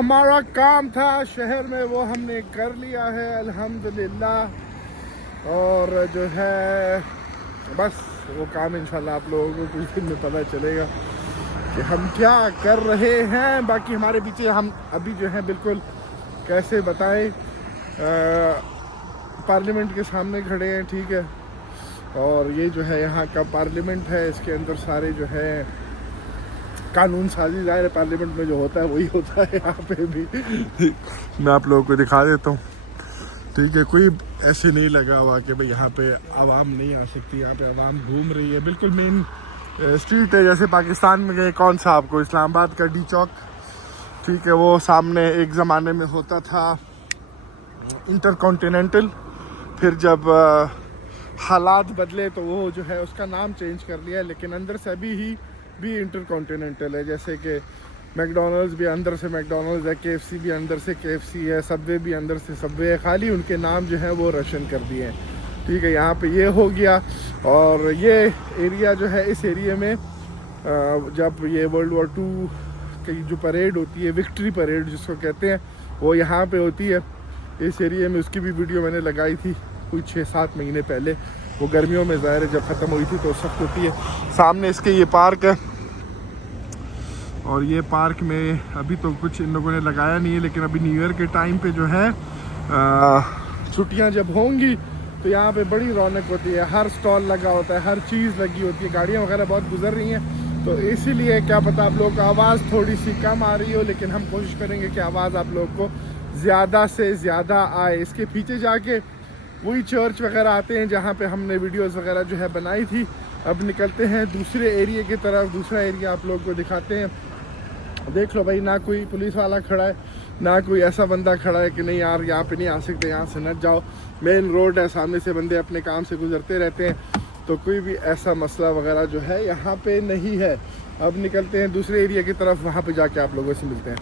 हमारा काम था शहर में वो हमने कर लिया है अल्हम्दुलिल्लाह। और जो है बस वो काम इंशाल्लाह आप लोगों को कुछ दिन में पता चलेगा कि हम क्या कर रहे हैं। बाकी हमारे पीछे हम अभी जो है बिल्कुल कैसे बताएं, पार्लियामेंट के सामने खड़े हैं, ठीक है। और ये जो है यहाँ का पार्लियामेंट है, इसके अंदर सारे जो है कानून साजी, ज़ाहिर है पार्लियामेंट में जो होता है वही होता है यहाँ पे भी। मैं आप लोगों को दिखा देता हूँ, ठीक है। कोई ऐसे नहीं लगा हुआ कि भाई यहाँ पे आवाम नहीं आ सकती, यहाँ पे आवाम घूम रही है। बिल्कुल मेन स्ट्रीट है, जैसे पाकिस्तान में गए कौन सा आपको इस्लामाबाद का डी चौक, ठीक है। वो सामने एक ज़माने में होता था इंटरकॉन्टिनेंटल, फिर जब हालात बदले तो वो जो है उसका नाम चेंज कर लिया, लेकिन अंदर से अभी भी इंटरकॉन्टिनेंटल है। जैसे कि मैकडोनल्ड्स भी अंदर से मैकडोनल्ड्स है, KFC भी अंदर से KFC है, सबवे भी अंदर से सबवे है, खाली उनके नाम जो है वो रोशन कर दिए हैं, ठीक है। यहाँ पे ये हो गया। और ये एरिया जो है, इस एरिया में जब ये World War II की जो परेड होती है, विक्ट्री परेड जिसको कहते हैं, वो यहाँ पे होती है इस एरिया में। उसकी भी वीडियो मैंने लगाई थी कोई 6-7 महीने पहले, वो गर्मियों में ज़ाहिर है जब ख़त्म हुई थी तो उस वक्त होती है। सामने इसके ये पार्क है, और ये पार्क में अभी तो कुछ इन लोगों ने लगाया नहीं है, लेकिन अभी न्यू ईयर के टाइम पे जो है छुट्टियां जब होंगी तो यहाँ पे बड़ी रौनक होती है, हर स्टॉल लगा होता है, हर चीज़ लगी होती है, गाड़ियाँ वगैरह बहुत गुजर रही हैं। तो इसीलिए क्या पता आप लोगों को आवाज़ थोड़ी सी कम आ रही हो, लेकिन हम कोशिश करेंगे कि आवाज़ आप लोगों को ज़्यादा से ज़्यादा आए। इसके पीछे जाके वही चर्च वगैरह आते हैं जहाँ पे हमने वीडियोस वगैरह जो है बनाई थी। अब निकलते हैं दूसरे एरिया की तरफ, दूसरा एरिया आप लोगों को दिखाते हैं। देख लो भाई, ना कोई पुलिस वाला खड़ा है, ना कोई ऐसा बंदा खड़ा है कि नहीं यार यहाँ पे नहीं आ सकते, यहाँ से न जाओ। मेन रोड है, सामने से बंदे अपने काम से गुजरते रहते हैं, तो कोई भी ऐसा मसला वगैरह जो है यहाँ पे नहीं है। अब निकलते हैं दूसरे एरिया की तरफ, वहाँ पे जाके आप लोगों से मिलते हैं।